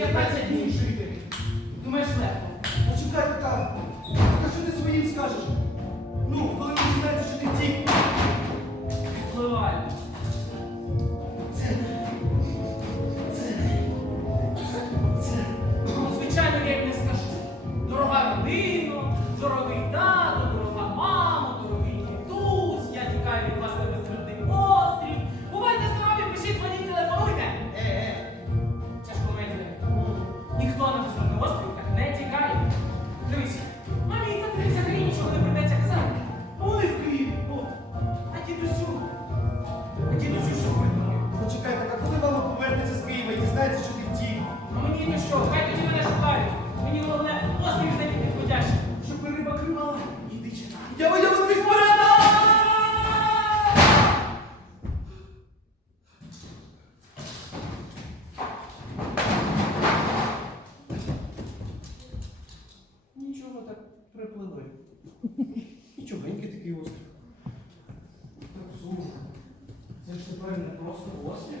15 днів жити. Думаєш легко. А чекайте там. А що ти своїм скажеш? З Києва і дізнається, що ти втік? А мені то що, хай тоді мене шукають. Мені головне острів знайти підходящий, щоб риба клювала. Іди чи. Я видав твій вперед! Нічого так приплили. Нічогенький такий острів. Так, слухай, це ж тепер не просто острів.